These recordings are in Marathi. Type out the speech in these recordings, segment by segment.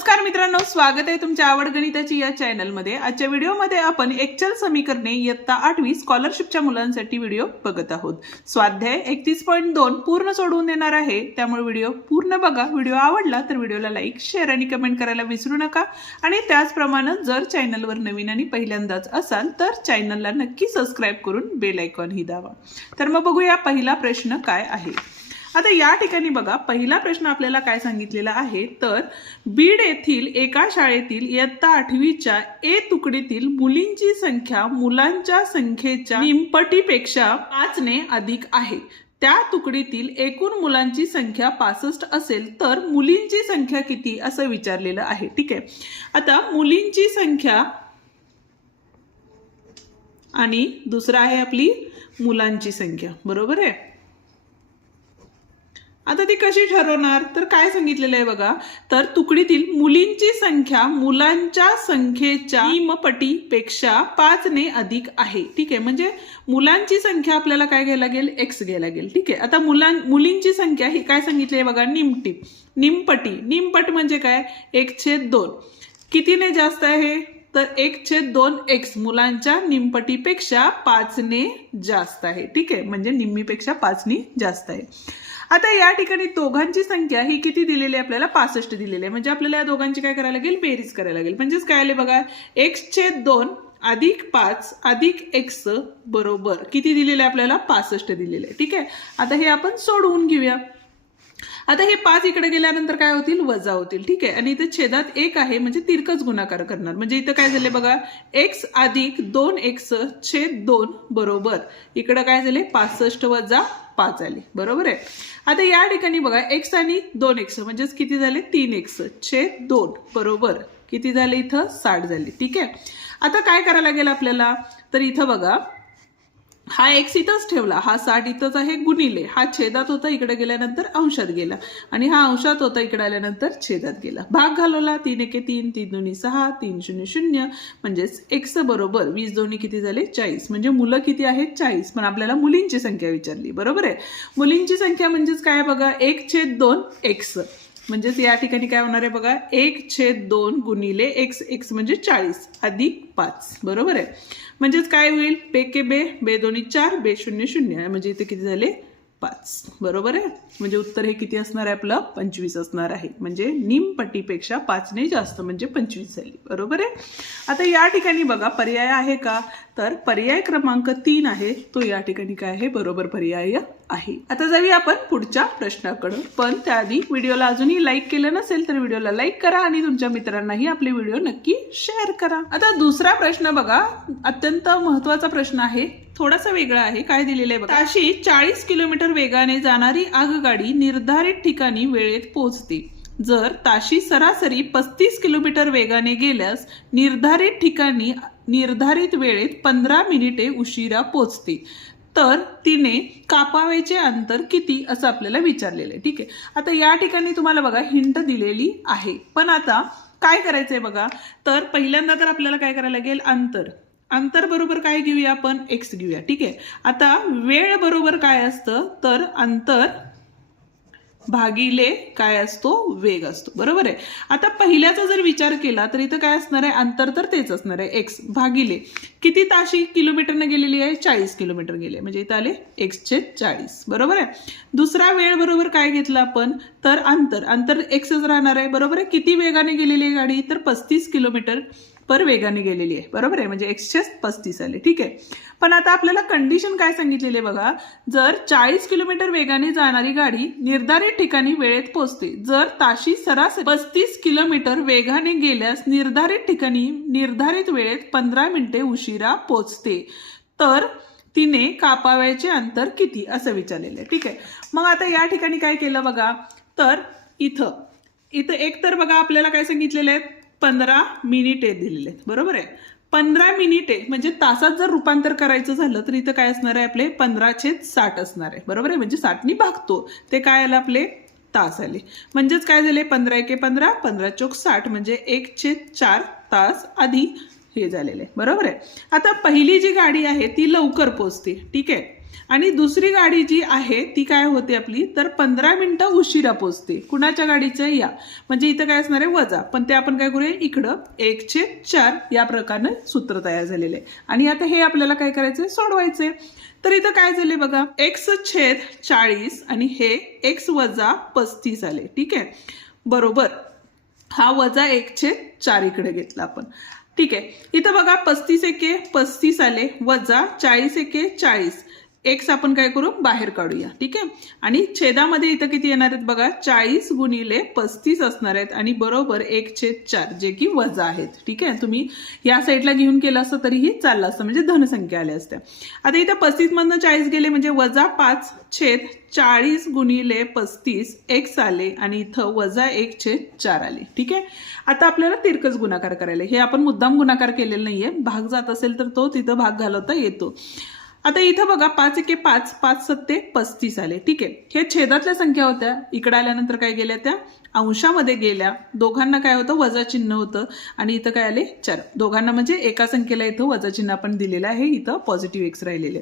नमस्कार मित्रांनो, स्वागत आहे तुमच्या आवड गणिताची या चॅनलमध्ये। आजच्या व्हिडिओमध्ये आपण एक्सेल समीकरणे इयत्ता 8वी स्कॉलरशिपच्या मुलांसाठी व्हिडिओ बघत आहोत। स्वाध्याय 31.2 पूर्ण सोडवून देणार आहे, त्यामुळे व्हिडिओ पूर्ण बघा। व्हिडिओ आवडला तर व्हिडिओला लाईक, शेअर आणि कमेंट करायला विसरू नका। आणि त्याचप्रमाणे जर चॅनलवर नवीन आणि पहिल्यांदाच असाल तर चॅनलला नक्की सबस्क्राइब करून बेल आयकॉन ही दाबा। तर मग बघूया पहिला प्रश्न काय आहे। आता या ठिकाणी बघा, पहिला प्रश्न आपल्याला काय सांगितलेला आहे तर बीड येथील एका शाळेतील इयत्ता 8वीच्या ए तुकडीतील मुलींची संख्या मुलांच्या संख्येच्या निमपटीपेक्षा 5 ने अधिक आहे। त्या तुकडीतील एकूण मुलांची संख्या 65 असेल तर मुलींची संख्या किती असं विचारलेलं आहे। ठीक आहे, आता मुलींची संख्या आणि दुसरा आहे आपली मुलांची संख्या, बरोबर आहे। आता ती कशी ठरवणार तर काय सांगितलेलं आहे बघा, तर तुकडीतील मुलींची संख्या मुलांच्या संख्येच्या निमपटीपेक्षा 5 ने अधिक आहे। ठीक आहे, म्हणजे मुलांची संख्या आपल्याला काय घ्यायला लागेल, x घ्यायला लागेल। ठीक आहे, आता मुलींची संख्या ही काय सांगितली आहे बघा, निमपटी। निमपट म्हणजे काय, 1/2 कितीने जास्त आहे तर 1/2x मुलांच्या निमपटीपेक्षा 5 ने जास्त आहे। ठीक आहे, म्हणजे निम्मीपेक्षा 5 ने जास्त आहे। आता या ठिकाणी दोघांची संख्या ही किती दिलेली आहे आपल्याला, 65 दिलेली आहे। म्हणजे आपल्याला या दोघांची काय करायला लागेल, बेरीज करायला लागेल। म्हणजेच काय आले बघा, 1/2 अधिक 5 अधिक x बरोबर किती दिलेले आहे आपल्याला, 65 दिलेले आहे। ठीक आहे, आता हे आपण सोडवून घेऊया। आता हे 5 इकडे गेल्यानंतर काय होतील, वजा होतील। ठीक आहे, आणि इथे छेदात 1 आहे म्हणजे तिरकस गुणाकार करणार। म्हणजे इथं काय झाले बघा, x अधिक 2x/2 बरोबर इकडे काय झाले, 65 वजा 5 आले, बरोबर आहे। आता या ठिकाणी बघा, x आणि 2x म्हणजेच किती झाले, 3x/2 बरोबर किती झाले, इथं 60 झाले। ठीक आहे, आता काय करायला लागेल आपल्याला, तर इथं बघा हा x इथंच ठेवला, हा 60 इथंच आहे, गुणिले हा छेदात होता इकडे गेल्यानंतर अंशात गेला, आणि हा अंशात होता इकडे आल्यानंतर छेदात गेला। भाग घालवला, 3 1 3 3 2 6 3 0 0 म्हणजेच x बरोबर 20 2 किती झाले, 40। म्हणजे मुलं किती आहेत, 40। पण आपल्याला मुलींची संख्या विचारली, बरोबर आहे। मुलींची संख्या म्हणजेच काय बघा, 1/2x म्हणजेच या ठिकाणी काय होणार आहे बघा, 1/2 गुणिले x म्हणजे 40 अधिक 5, बरोबर आहे। म्हणजेच काय होईल, बेके बे, बे 2 4, बे 0 0 म्हणजे इथे किती झाले, 5, बरोबर आहे। म्हणजे उत्तर हे किती असणार आहे आपलं, 25 असणार आहे। म्हणजे निमपटीपेक्षा 5 ने जास्त म्हणजे 25 झाली, बरोबर आहे। आता या ठिकाणी बघा पर्याय आहे का, तर पर्याय क्रमांक 3 आहे, तो या ठिकाणी काय आहे, बरोबर पर्याय आहे। आता जाऊया आपण पुढच्या प्रश्नाकडे, पण त्याआधी व्हिडिओला अजूनही लाईक केलं नसेल तर व्हिडिओला लाईक करा आणि तुमच्या मित्रांनाही आपले व्हिडिओ नक्की शेअर करा। आता दुसरा प्रश्न बघा, अत्यंत महत्त्वाचा प्रश्न आहे, थोडासा वेगळा आहे। काय दिलेलं आहे बघा, ताशी 40 किलोमीटर वेगाने जाणारी आगगाडी निर्धारित ठिकाणी वेळेत पोहोचते। जर ताशी सरासरी 35 किलोमीटर वेगाने गेल्यास निर्धारित ठिकाणी निर्धारित वेळेत 15 मिनिटे उशिरा पोहोचते, तर तिने कापावेचे अंतर किती असं आपल्याला विचारलेलं आहे। ठीक आहे, आता या ठिकाणी तुम्हाला बघा हिंट दिलेली आहे, पण आता काय करायचंय बघा, तर पहिल्यांदा तर आपल्याला काय करायला लागेल, अंतर बरोबर काय घेऊया आपण, x घेऊया। ठीक आहे, आता वेळ बरोबर काय असतं तर अंतर भागिले काय असतो, वेग असतो, बरोबर आहे। आता पहिल्याचा जर विचार केला तर इथं काय असणार आहे, अंतर तर तेच असणार आहे, x भागिले किती ताशी किलोमीटरने गेलेली आहे, 40 किलोमीटर गेले, म्हणजे इथं आले x/40, बरोबर आहे। दुसरा वेळ बरोबर काय घेतला आपण, तर अंतर xच राहणार आहे, बरोबर आहे। किती वेगाने गेलेली आहे गाडी, तर 35 किलोमीटर पर वेगाने गेलेली आहे, बरोबर आहे, म्हणजे x/35 आले। ठीक आहे, पण आता आपल्याला कंडिशन काय सांगितलेली आहे बघा, जर 40 किलोमीटर वेगाने जाणारी गाडी निर्धारित ठिकाणी वेळेत पोहोचते, जर ताशी सरासरी 35 किलोमीटर वेगाने गेल्यास निर्धारित ठिकाणी निर्धारित वेळेत 15 मिनिटे उशिरा पोहोचते, तर तिने कापाव्याचे अंतर किती असं विचारलेलं आहे। ठीक आहे, मग आता या ठिकाणी काय केलं बघा, तर इथं एक तर बघा आपल्याला काय सांगितलेलं आहे, 15 मिनिटे दिलेले आहेत, बरोबर आहे। 15 मिनिटे म्हणजे तासात जर रूपांतर करायचं झालं तर इथं काय असणार आहे, आपले 15/60 असणार आहे, बरोबर आहे। म्हणजे 60 ने भागतो, ते काय आलं आपले तास आले। म्हणजेच काय झाले, 15 × 15 15 × 60 म्हणजे 1/4 तास आधी हे झालेले, बरोबर आहे। आता पहिली जी गाडी आहे ती लवकर पोहोचते, ठीक आहे, आणि दुसरी गाडी जी आहे ती काय होते आपली, तर 15 मिनिटं उशिरा पोहोचते. कुणाच्या गाडीचं, या, म्हणजे इथं काय असणार आहे वजा, पण ते आपण काय करूया इकडं 1/4 या प्रकारे सूत्र तयार झालेलं आहे. आणि आता हे आपल्याला काय करायचंय, सोडवायचंय. तर इथं काय झाले बघा, x/40 आणि हे x वजा 35 आले. ठीक आहे, बरोबर. हा वजा 1/4 इकडे घेतला आपण. ठीक आहे, इथं बघा 35 एके 35 आले, वजा 40 एके 40. एक्स आपण काय करू, बाहेर काढूया. ठीक आहे, आणि छेदामध्ये इथं किती येणार आहेत बघा, 40 गुणिले 35 असणार आहेत आणि बरोबर 1/4 जे की वजा आहेत. ठीक आहे, तुम्ही या साईडला घेऊन केलं असतं तरीही चाललं असतं, म्हणजे धनसंख्या आल्या असत्या. आता इथं 35 मधनं 40 गेले म्हणजे वजा 5/40 गुणिले 35 एक्स आले आणि इथं वजा 1/4 आले. ठीक आहे, आता आपल्याला तिरकस गुणाकार करायला, हे आपण मुद्दाम गुणाकार केलेला नाहीये, भाग जात असेल तर तो तिथं भाग घालवता येतो. आता इथं बघा 5 एके 5, 5 सत्ते 35 आले. ठीक आहे, हे छेदातल्या संख्या होत्या, इकडे आल्यानंतर काय गेल्या, त्या अंशामध्ये गेल्या. दोघांना काय होतं, वजा चिन्ह होतं आणि इथं काय आले 4. दोघांना म्हणजे एका संख्येला इथं वजा चिन्ह आपण दिलेलं आहे, इथं पॉझिटिव्ह एक्स राहिलेले.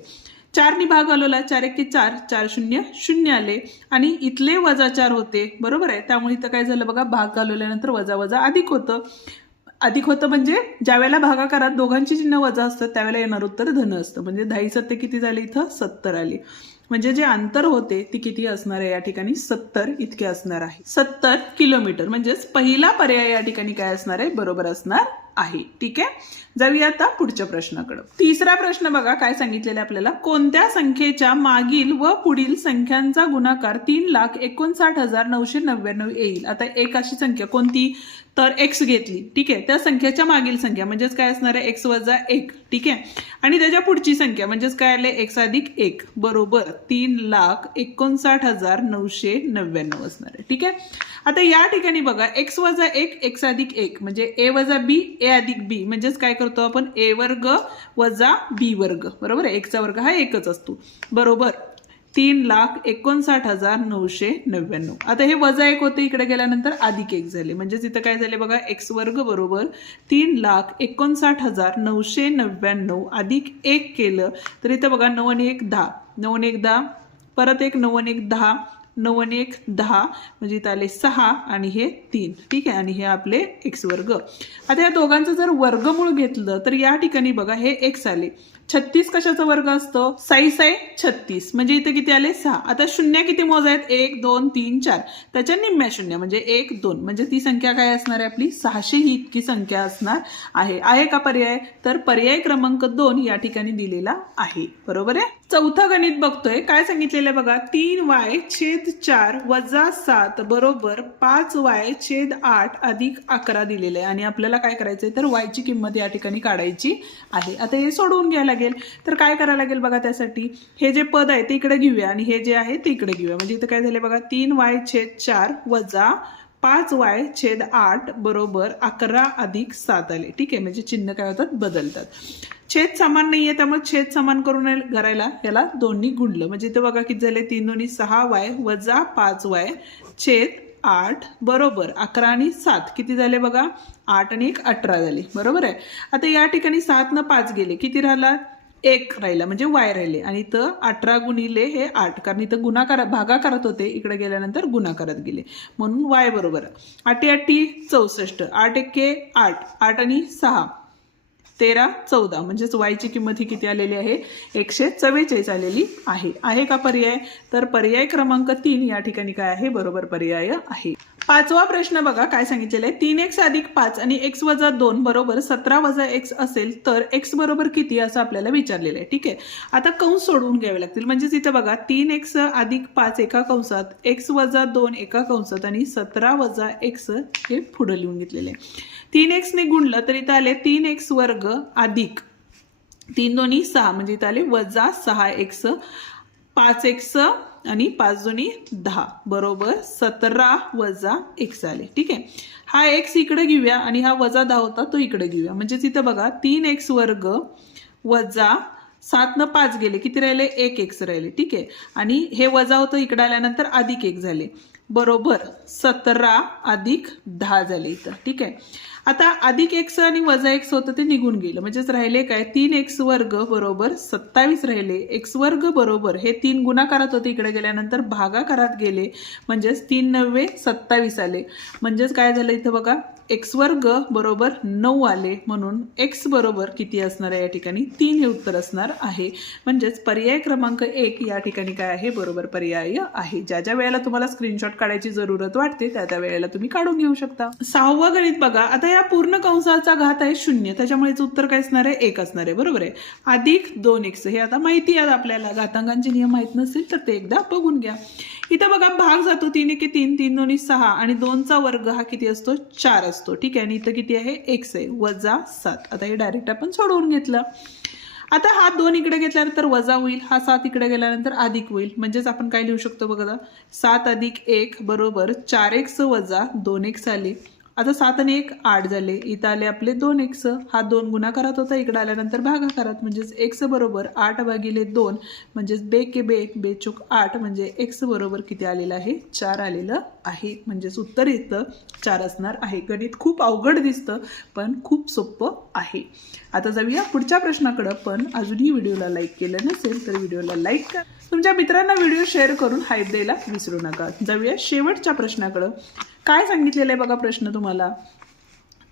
4 भाग घालवला, 4 एके 4, 4 शून्य 0 आले आणि इथले वजा 4 होते. बरोबर आहे, त्यामुळे इथं काय झालं बघा, भाग घालवल्यानंतर वजा वजा अधिक होतं. अधिक होतं म्हणजे ज्या वेळेला भागाकारात दोघांची चिन्ह वजा असतं त्यावेळेला येणार उत्तर धन असतं. म्हणजे 10 सत्ते किती झाले, इथं 70 आले. म्हणजे जे अंतर होते ती किती असणार आहे या ठिकाणी, 70 इतके असणार आहे. 70 किलोमीटर. म्हणजेच पहिला पर्याय या ठिकाणी काय असणार आहे, बरोबर असणार आहे. ठीक आहे, जाऊया आता पुढच्या प्रश्नाकडे. तिसरा प्रश्न बघा काय सांगितलेलं आपल्याला, कोणत्या संख्येच्या मागील व पुढील संख्यांचा गुणाकार 3,59,999 येईल. आता एक अशी संख्या कोणती, तर एक्स घेतली. ठीक आहे, त्या संख्येच्या मागील संख्या म्हणजेच काय असणार आहे, एक्स वजा 1. ठीक आहे, आणि त्याच्या पुढची संख्या म्हणजेच काय आले, एक्स अधिक 1 बरोबर 3,59,999 असणार आहे. ठीक आहे, आता या ठिकाणी बघा एक्स वजा 1 एक्स अधिक 1 म्हणजे ए वजा बी ए अधिक बी, म्हणजेच काय करतो आपण, ए वर्ग वजा बी वर्ग. बरोबर आहे, एक्सचा वर्ग हा एकच असतो. बरोबर 3,59,999. आता हे वजा 1 होते, इकडे गेल्यानंतर अधिक 1 झाले, म्हणजेच इथं काय झाले बघा, एक्स वर्ग बरोबर 3,59,999 अधिक 1 केलं तर इथं बघा 9 आणि 1 10, 9 आणि 1 10, परत एक 9 आणि 1 10, 9 आणि 1 10, म्हणजे इथं आले 6 आणि हे 3. ठीक आहे, आणि हे आपले एक्स वर्ग. आता या दोघांचं जर वर्गमूळ घेतलं तर या ठिकाणी बघा हे एक्स आले. 36 कशाचा वर्ग असतो, 6 आहे 36, म्हणजे इथे किती आले 6. आता शून्य किती मोजायत, 1 2 3 4, त्याच्या निम्म्या शून्य म्हणजे 1 2, म्हणजे ती संख्या काय असणार आहे आपली, 600 ही इतकी संख्या असणार आहे. आहे का पर्याय, तर पर्याय क्रमांक 2 या ठिकाणी दिलेला आहे. बरोबर आहे. चौथं गणित बघतोय, काय सांगितलेलं बघा, 3y/4 वजा 7 बरोबर 5y/8 अधिक 11 दिलेलं आहे आणि आपल्याला काय करायचंय, तर y ची किंमत या ठिकाणी काढायची आहे. आता हे सोडवून घ्यायला लागेल, तर काय करायला लागेल बघा, त्यासाठी हे जे पद आहे ते इकडे घेऊया आणि हे जे आहे ते इकडे घेऊया. म्हणजे इथं काय झाले बघा, 3y/4 वजा 5y/8 बरोबर 11 अधिक 7 आले. ठीक आहे, म्हणजे चिन्ह काय होतात, बदलतात. छेद समान नाहीये त्यामुळे छेद समान करून करायला याला दोन्ही गुणलं, म्हणजे इथं बघा किती झाले, 3 दोन्ही 6y वजा 5y/8 बरोबर 11 आणि 7 किती झाले बघा, 8 आणि 1 18 झाले. बरोबर आहे. आता या ठिकाणी 7 न 5 गेले, किती राहिला, 1 राहिला म्हणजे y राहिले आणि इथं 18 गुणिले हे 8, कारण इथं गुणाकार भागाकारात होते, इकडे गेल्यानंतर गुणाकारात गेले म्हणून y बरोबर 8 8 64, 8 1 8, 8 आणि 6 13 14, म्हणजेच y ची किंमत ही किती आलेली आहे, 144 आलेली आहे. आहे का पर्याय, तर पर्याय क्रमांक 3 या ठिकाणी काय आहे, बरोबर पर्याय आहे. पाचवा प्रश्न बघा काय सांगितलेलं आहे, 3x अधिक 5 आणि x वजा 2 बरोबर 17 वजा x असेल तर x बरोबर किती असं आपल्याला विचारलेलं आहे. ठीक आहे, आता कंस सोडवून घ्यावे लागतील, म्हणजेच इथे बघा 3x अधिक 5 एका कंसात, x वजा 2 एका कंसात आणि 17 वजा x हे पुढे लिहून घेतलेले आहे. 3x ने गुणलं तर इथं आले 3x वर्ग अधिक 3 दोन्ही 6, म्हणजे इथं आले वजा 6x, 5x आणि 5 दोन्ही 10 बरोबर 17 वजा x आले. ठीक आहे, हा x इकडे घेऊया आणि हा वजा 10 होता तो इकडे घेऊया, म्हणजेच इथं बघा 3x वर्ग वजा 7 न 5 गेले, किती राहिले, 1x राहिले. ठीक आहे, आणि हे वजा होतं इकडे आल्यानंतर अधिक 1 झाले. बरोबर 17 अधिक 10 झाले इथं. ठीक आहे. आता अधिक x आणि वजा x होतं ते निघून गेलं, म्हणजेच राहिले काय 3x वर्ग बरोबर 27 राहिले. x वर्ग बरोबर हे 3 गुणाकारात होते, इकडे गेल्यानंतर भागाकारात गेले, म्हणजेच 3 9 27 आले. म्हणजेच काय झालं इथं बघा, x वर्ग बरोबर 9 आले, म्हणून x बरोबर किती असणार आहे या ठिकाणी 3 हे उत्तर असणार आहे. म्हणजेच पर्याय क्रमांक 1 या ठिकाणी काय आहे, बरोबर पर्याय आहे. ज्या ज्या वेळेला तुम्हाला स्क्रीनशॉट काढायची जरूरत वाटते त्या त्या वेळेला तुम्ही काढून घेऊ शकता. 6वं गणित बघा. आता या पूर्ण कंसाचा घात आहे 0, त्याच्यामुळे उत्तर काय असणार आहे, 1 असणार आहे. बरोबर आहे. अधिक 2x हे आता माहिती आहे आपल्याला, घातांकांचे नियम माहित नसतील तर ते एकदा बघून घ्या. इथं बघा भाग जातो 3 1 3 3 2 6 आणि 2चा वर्ग हा किती असतो, 4 असतो. ठीक आहे. आणि इथं किती आहे, x आहे वजा 7. आता हे डायरेक्ट आपण सोडवून घेतलं. आता हा 2 इकडे घेतल्यानंतर वजा होईल, हा 7 इकडे गेल्यानंतर अधिक होईल. म्हणजेच आपण काय लिहू शकतो बघा, 7 अधिक 1 बरोबर 4x वजा 2x आले. आता 7 आणि 1 8 झाले, इथं आले आपले 2x. हा 2 गुणाकारात होता, इकडे आल्यानंतर भागाकारात, म्हणजेच x बरोबर 8 भागिले 2 म्हणजेच बे के बे, बे चूक 8, म्हणजे x बरोबर किती आलेलं आहे, 4 आलेलं आहे. म्हणजेच उत्तर इथं 4 असणार आहे. गणित खूप अवघड दिसतं पण खूप सोपं आहे. आता जाऊया पुढच्या प्रश्नाकडे. पण अजूनही व्हिडिओला लाईक केलं नसेल तर व्हिडिओला लाईक करा, तुमच्या मित्रांना व्हिडिओ शेअर करून हाईप द्यायला विसरू नका. जाऊया शेवटच्या प्रश्नाकडे. काय सांगितलेलं आहे बघा प्रश्न तुम्हाला,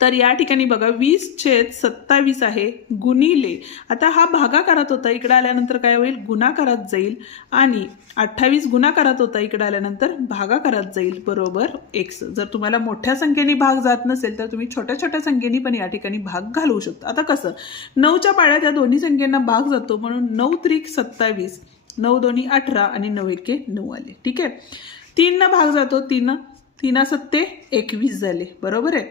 तर या ठिकाणी बघा 20/27 आहे गुणिले, आता हा भागाकारात होता, इकडे आल्यानंतर काय होईल, गुणाकारात जाईल, आणि 28 गुणाकारात होता, इकडे आल्यानंतर भागाकारात जाईल, बरोबर x. जर तुम्हाला मोठ्या संख्येने भाग जात नसेल तर तुम्ही छोट्या छोट्या संख्येने पण या ठिकाणी भाग घालवू शकता. आता कसं, 9च्या पाड्यात या दोन्ही संख्येना भाग जातो, म्हणून 9 त्रिक 27, 9 दोन्ही 18 आणि 9 एके 9 आले. ठीक आहे. 3 ना भाग जातो, 3 7 21 झाले. बरोबर आहे.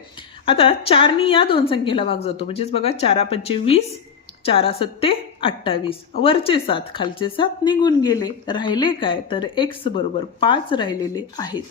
आता 4नी या दोन संख्येला भाग जातो, म्हणजेच बघा 4 5 20, 4 7 28, वरचे 7 खालचे 7 निघून गेले. राहिले काय, तर x बरोबर 5 राहिलेले आहेत.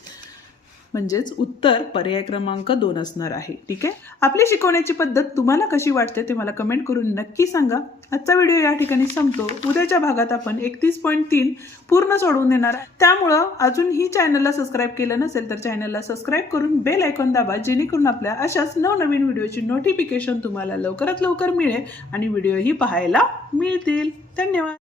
म्हणजेच उत्तर पर्याय क्रमांक 2 असणार आहे. ठीक आहे. आपली शिकवण्याची पद्धत तुम्हाला कशी वाटते ते मला कमेंट करून नक्की सांगा. आजचा व्हिडिओ या ठिकाणी संपतो. उद्याच्या भागात आपण 31.3 पूर्ण सोडवून देणार. त्यामुळं अजून ही चॅनलला सबस्क्राईब केलं नसेल तर चॅनलला सबस्क्राईब करून बेल आयकॉन दाबा, जेणेकरून आपल्या अशाच नवनवीन व्हिडिओची नोटिफिकेशन तुम्हाला लवकरात लवकर मिळेल आणि व्हिडिओही पाहायला मिळतील. धन्यवाद.